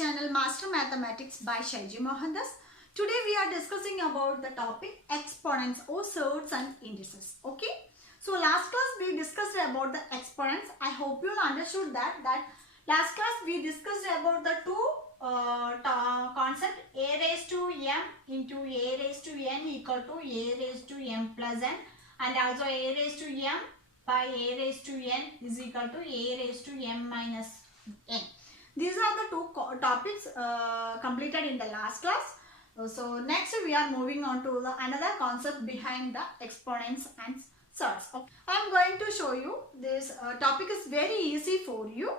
channel Master Mathematics by Shaiji Mohandas. Today we are discussing about the topic exponents or surds and indices. Okay. So last class we discussed about the exponents. I hope you understood that last class we discussed about the two concept a raised to m into a raised to n equal to a raised to m plus n, and also a raised to m by a raised to n is equal to a raised to m minus n. These are the two topics completed in the last class. So next we are moving on to the another concept behind the exponents and surds. I am going to show you this topic is very easy for you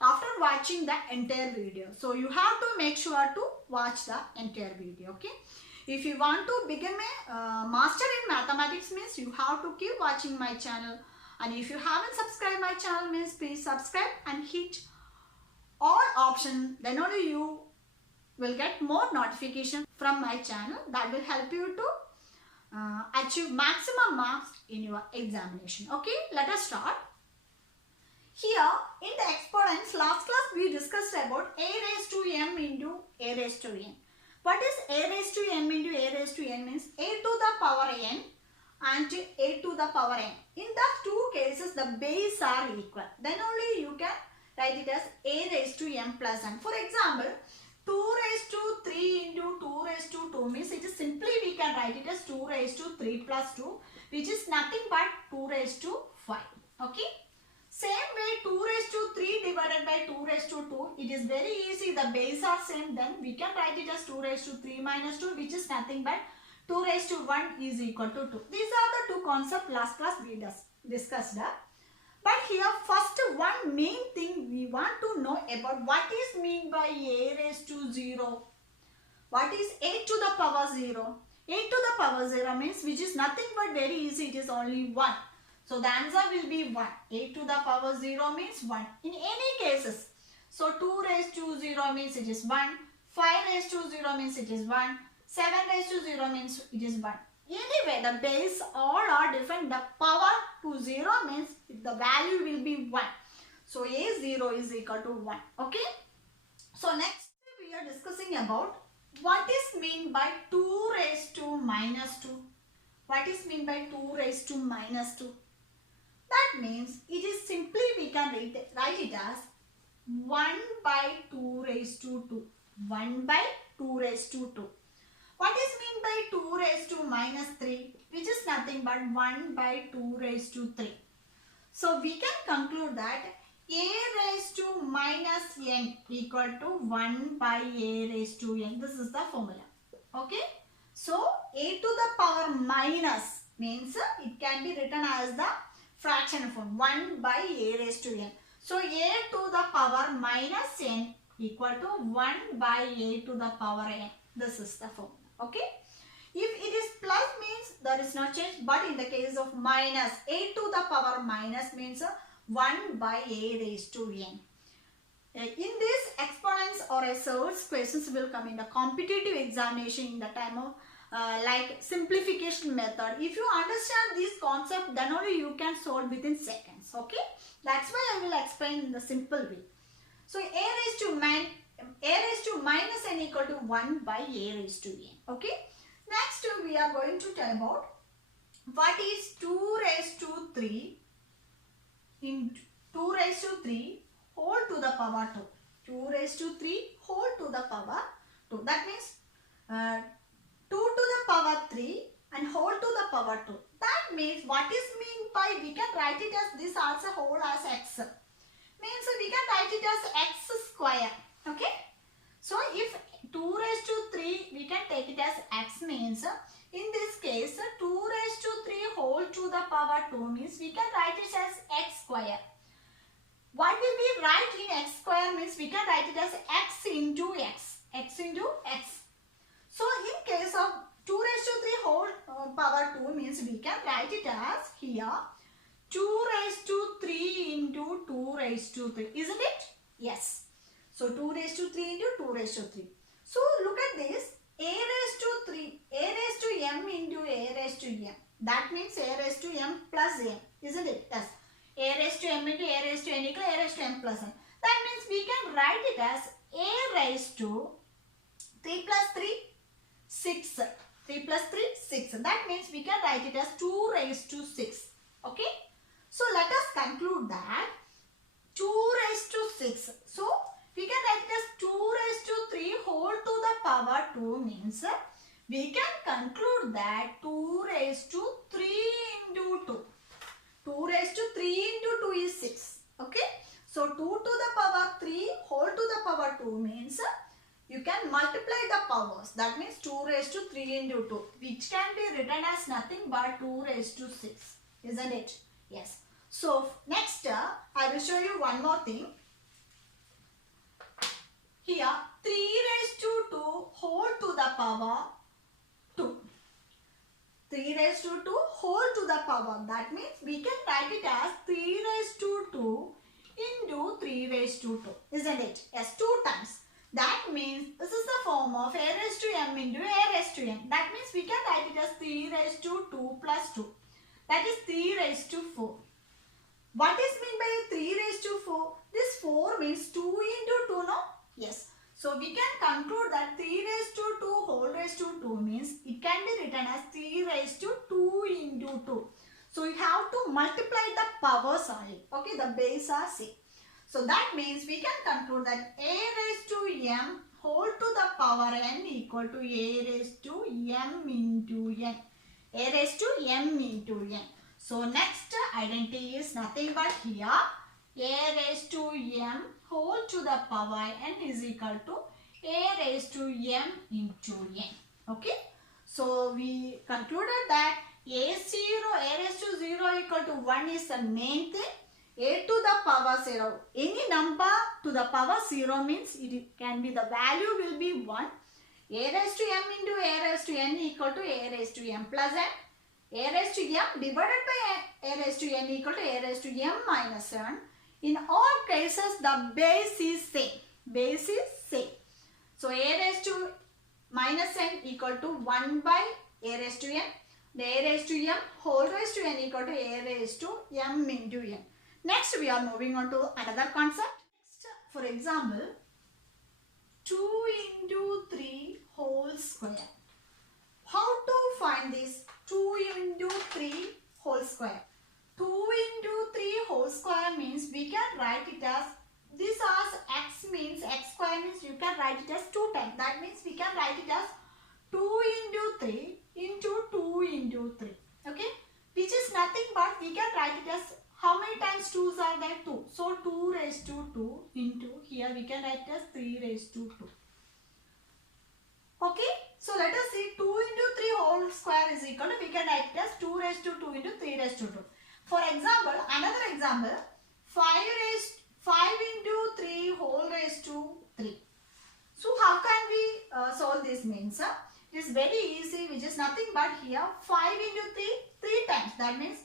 after watching the entire video. So you have to make sure to watch the entire video. Okay. If you want to become a master in mathematics means you have to keep watching my channel. And if you haven't subscribed my channel means please subscribe and hit all options, then only you will get more notification from my channel that will help you to achieve maximum marks in your examination. Okay, let us start. Here in the exponents, last class we discussed about a raised to m into a raised to n. What is a raised to m into a raised to n means a to the power n and a to the power n. In the two cases the base are equal. Then only you can write it as a raised to m plus n. For example, 2 raised to 3 into 2 raised to 2 means it is simply we can write it as 2 raised to 3 plus 2, which is nothing but 2 raised to 5. Okay. Same way 2 raised to 3 divided by 2 raised to 2. It is very easy. The base are same. Then we can write it as 2 raised to 3 minus 2, which is nothing but 2 raised to 1 is equal to 2. These are the two concepts last class we discussed. But here first one main thing we want to know about what is mean by a raised to 0. What is a to the power 0? A to the power 0 means which is nothing but very easy. It is only 1. So the answer will be 1. A to the power 0 means 1. In any cases. So 2 raised to 0 means it is 1. 5 raised to 0 means it is 1. 7 raised to 0 means it is 1. Anyway, the base all are different. The power to 0 means the value will be 1. So A0 is equal to 1. Okay. So next we are discussing about what is mean by 2 raised to minus 2. What is mean by 2 raised to minus 2? That means it is simply we can write it as 1 by 2 raised to 2. 1 by 2 raised to 2. What is mean by 2 raised to minus 3, which is nothing but 1 by 2 raised to 3. So we can conclude that a raised to minus n equal to 1 by a raised to n. This is the formula. Okay. So a to the power minus means it can be written as the fraction form 1 by a raised to n. So a to the power minus n equal to 1 by a to the power n. This is the formula. Okay. If it is plus means there is no change, but in the case of minus, a to the power minus means 1 by a raised to n. In this exponents or a surds questions will come in the competitive examination in the time of like simplification method. If you understand this concept, then only you can solve within seconds. Okay. That's why I will explain in the simple way. So a raised to minus n equal to 1 by a raised to n. Okay. Next we are going to tell about what is 2 raised to 3 in 2 raised to 3 whole to the power 2. 2 raised to 3 whole to the power 2. That means 2 to the power 3 and whole to the power 2. That means what is mean by we can write it as this also whole as x. Means we can write it as x square. Okay. So if 2 raised to 3 we can take it as x means in this case 2 raised to 3 whole to the power 2 means we can write it as x square. What will we write in x square means we can write it as x into x. X into x. So in case of 2 raised to 3 whole power 2 means we can write it as here 2 raised to 3 into 2 raised to 3. Isn't it? Yes. So 2 raised to 3 into 2 raised to 3. So look at this. A raised to 3. A raised to m into a raised to m. That means a raised to m plus m. Isn't it? Yes. A raised to m into a raised to n equal a raised to m plus n. That means we can write it as a raised to 3 plus 3, 6. 3 plus 3, 6. That means we can write it as 2 raised to 6. Okay. So let us conclude that 2 raised to 6. So we can write it as 2 raised to 3 whole to the power 2 means we can conclude that 2 raised to 3 into 2. 2 raised to 3 into 2 is 6. Okay. So 2 to the power 3 whole to the power 2 means you can multiply the powers. That means 2 raised to 3 into 2, which can be written as nothing but 2 raised to 6. Isn't it? Yes. So next I will show you one more thing. Here 3 raised to 2 whole to the power 2. 3 raised to 2 whole to the power. That means we can write it as 3 raised to 2 into 3 raised to 2. Isn't it? Yes, 2 times. That means this is the form of a raised to m into a raised to n. That means we can write it as 3 raised to 2 plus 2. That is 3 raised to 4. What is meant by 3 raised to 4? This 4 means 2 into 2, no? Yes. So we can conclude that 3 raised to 2 whole raised to 2 means it can be written as 3 raised to 2 into 2. So you have to multiply the powers only. Okay, the base are same. So that means we can conclude that a raised to m whole to the power n equal to a raised to m into n. A raised to m into n. So next identity is nothing but here a raised to m whole to the power n is equal to a raised to m into n. Okay. So we concluded that a raised to 0 equal to 1 is the main thing. A to the power 0. Any number to the power 0 means it can be the value will be 1. A raised to m into a raised to n equal to a raised to m plus n. A raised to m divided by a raised to n equal to a raised to m minus n. In all cases the base is same. Base is same. So a raised to minus n equal to 1 by a raised to n. The a raised to m whole raised to n equal to a raised to m into n. Next we are moving on to another concept. Next, for example, 2 into 3 whole square. How to find this 2 into 3 whole square? 2 into 3 whole square means we can write it as, this as x means, x square means you can write it as 2 times. That means we can write it as 2 into 3 into 2 into 3. Okay? Which is nothing but we can write it as, how many times 2's are there? 2. So 2 raised to 2 into, here we can write it as 3 raised to 2. Okay. So let us see 2 into 3 whole square is equal to, we can write it as 2 raised to 2 into 3 raised to 2. For example, another example, 5 into 3 whole raised to 3. So how can we solve this means? It is very easy, which is nothing but here 5 into 3, 3 times. That means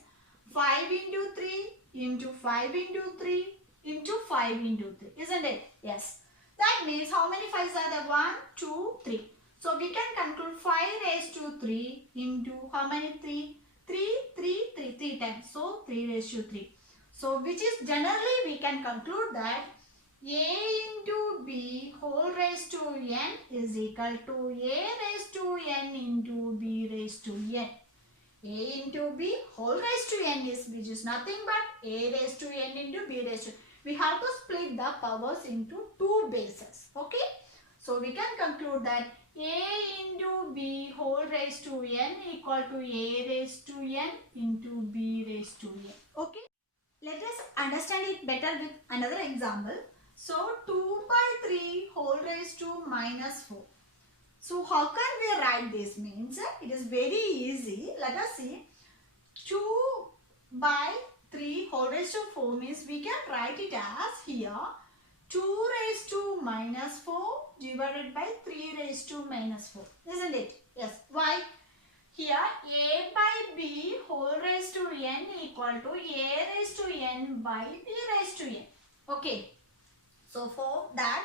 5 into 3 into 5 into 3 into 5 into 3. Isn't it? Yes. That means how many 5's are there? 1, 2, 3. So we can conclude 5 raised to 3 into how many 3? 3 times. So 3 raised to 3. So which is generally we can conclude that a into b whole raised to n is equal to a raised to n into b raised to n. A into b whole raised to n is, which is nothing but a raised to n into b raised to n. We have to split the powers into 2 bases. Okay. So we can conclude that a into b whole raised to n equal to a raised to n into b raised to n. Okay. Let us understand it better with another example. So 2 by 3 whole raised to minus 4. So how can we write this means? It is very easy. Let us see. 2 by 3 whole raised to 4 means we can write it as here 2 raised to minus 4 divided by 3 raised to minus 4. Isn't it? Yes. Why? Here a by b whole raised to n equal to a raised to n by b raised to n. Okay. So for that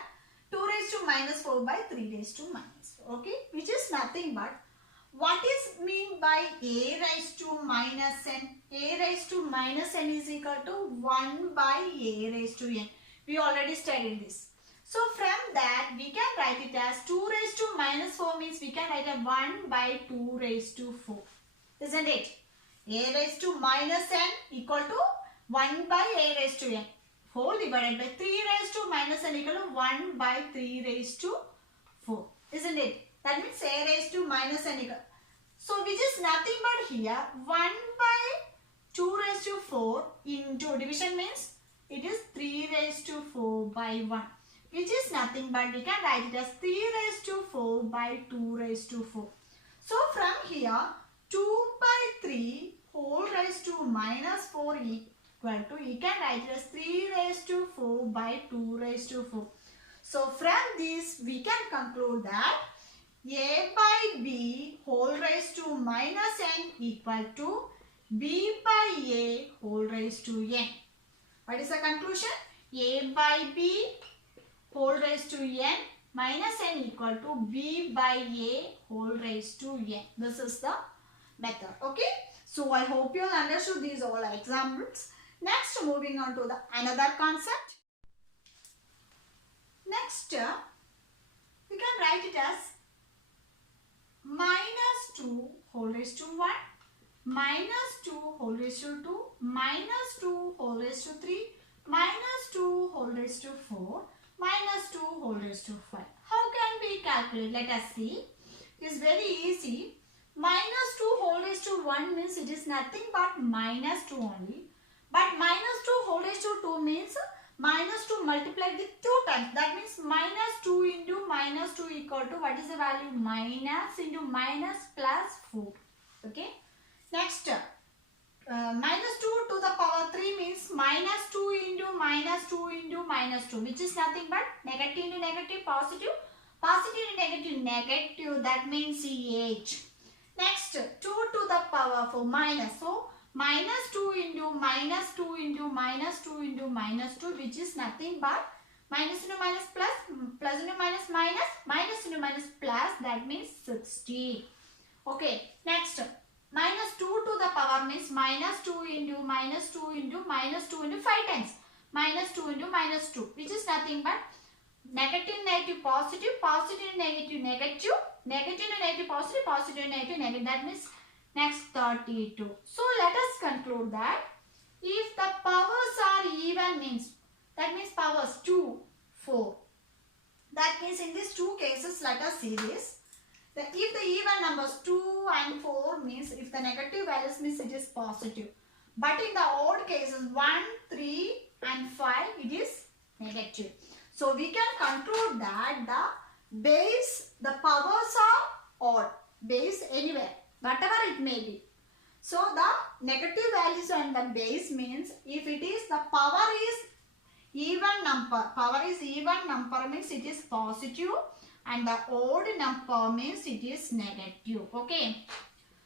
2 raised to minus 4 by 3 raised to minus 4. Okay. Which is nothing but what is mean by a raised to minus n? A raised to minus n is equal to 1 by a raised to n. We already studied this. So from that we can write it as 2 raised to minus 4 means we can write a 1 by 2 raised to 4. Isn't it? A raised to minus n equal to 1 by a raised to n whole divided by 3 raised to minus n equal to 1 by 3 raised to 4. Isn't it? That means a raised to minus n equal. So which is nothing but here 1 by 2 raised to 4 into division means it is 3 raised to 4 by 1. Which is nothing but we can write it as 3 raised to 4 by 2 raised to 4. So from here 2 by 3 whole raised to minus 4 equal to, we can write it as 3 raised to 4 by 2 raised to 4. So from this we can conclude that a by b whole raised to minus n equal to b by a whole raised to n. What is the conclusion? A by b whole raised to n minus n equal to b by a whole raised to n. This is the method. Okay. So I hope you all understood these all examples. Next, moving on to the another concept. Next, we can write it as minus 2 whole raised to 1, minus 2 whole raised to 2, minus 2 whole raised to 3, minus 2 whole raised to 4, minus 2 whole raised to 5. How can we calculate? Let us see. It is very easy. Minus 2 whole raised to 1 means it is nothing but minus 2 only. But minus 2 whole raised to 2 means minus 2 multiplied with 2 times. That means minus 2 into minus 2 equal to what is the value? Minus into minus plus 4. Okay. Next, minus 2 to the power 3 means minus 2 into minus 2 into minus 2, which is nothing but negative into negative, positive, positive into negative, negative. That means CH. Next, 2 to the power 4 minus. So, minus 2 into minus 2 into minus 2 into minus 2, which is nothing but minus into minus plus, plus into minus minus, minus into minus plus. That means 60. Okay. Next, minus 2 to the power means minus 2 into minus 2 into minus 2 into 5 times. Minus 2 into minus 2, which is nothing but negative, negative, positive, positive, negative, negative, negative, negative, positive, positive, negative, negative. That means next 32. So let us conclude that if the powers are even means, that means powers 2, 4. That means in these two cases, let us see this. If the even numbers 2 and 4 means if the negative values means it is positive. But in the odd cases 1, 3 and 5 it is negative. So we can conclude that the base, the powers are odd. Base anywhere, whatever it may be. So the negative values and the base means if it is the power is even number. Power is even number means it is positive. And the odd number means it is negative. Okay.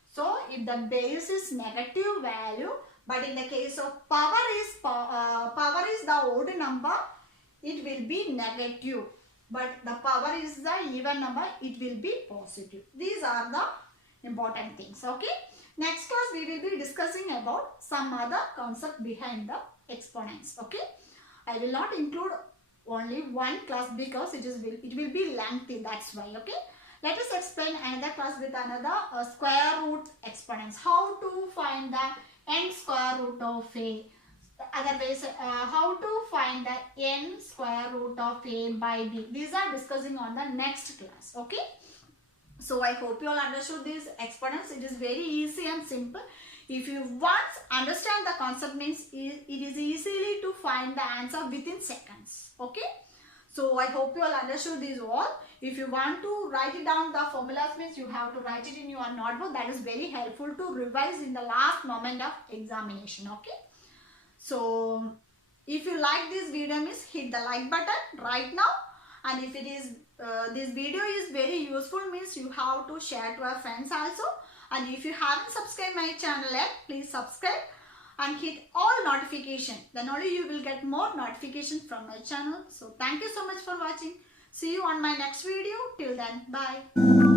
So if the base is negative value, but in the case of power is the odd number, it will be negative. But the power is the even number, it will be positive. These are the important things. Okay. Next class we will be discussing about some other concept behind the exponents. Okay. I will not include only one class because it will be lengthy, that's why. Okay, let us explain another class with another square root exponents. How to find the n square root of a, otherwise how to find the n square root of a by b. These are discussing on the next class. Okay, so I hope you all understood these exponents. It is very easy and simple. If you once understand the concept means it is easily to find the answer within seconds. Okay. So I hope you all understood these all. If you want to write it down the formulas means you have to write it in your notebook. That is very helpful to revise in the last moment of examination. Okay. So if you like this video means hit the like button right now. And if it is this video is very useful means you have to share to our friends also. And if you haven't subscribed my channel yet, please subscribe and hit all notification. Then only you will get more notifications from my channel. So thank you so much for watching. See you on my next video. Till then, bye.